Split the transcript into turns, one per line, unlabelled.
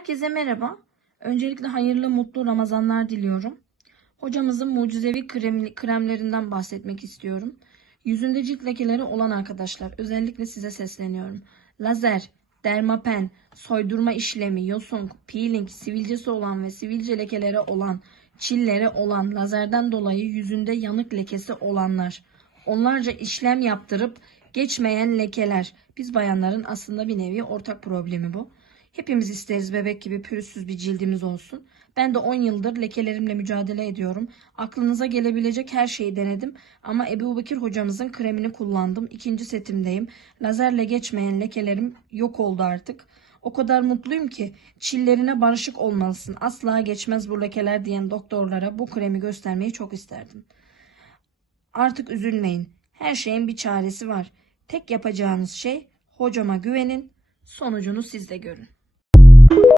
Herkese merhaba. Öncelikle hayırlı, mutlu Ramazanlar diliyorum. Hocamızın mucizevi krem, kremlerinden bahsetmek istiyorum. Yüzünde cilt lekeleri olan arkadaşlar, özellikle size sesleniyorum. Lazer, dermapen, soydurma işlemi, yosun, peeling, sivilcesi olan ve sivilce lekeleri olan, çilleri olan, lazerden dolayı yüzünde yanık lekesi olanlar, onlarca işlem yaptırıp geçmeyen lekeler. Biz bayanların aslında bir nevi ortak problemi bu. Hepimiz isteriz bebek gibi pürüzsüz bir cildimiz olsun. Ben de 10 yıldır lekelerimle mücadele ediyorum. Aklınıza gelebilecek her şeyi denedim. Ama Ebu Bekir hocamızın kremini kullandım. İkinci setimdeyim. Lazerle geçmeyen lekelerim yok oldu artık. O kadar mutluyum ki çillerine barışık olmalısın. Asla geçmez bu lekeler diyen doktorlara bu kremi göstermeyi çok isterdim. Artık üzülmeyin. Her şeyin bir çaresi var. Tek yapacağınız şey hocama güvenin. Sonucunu siz de görün.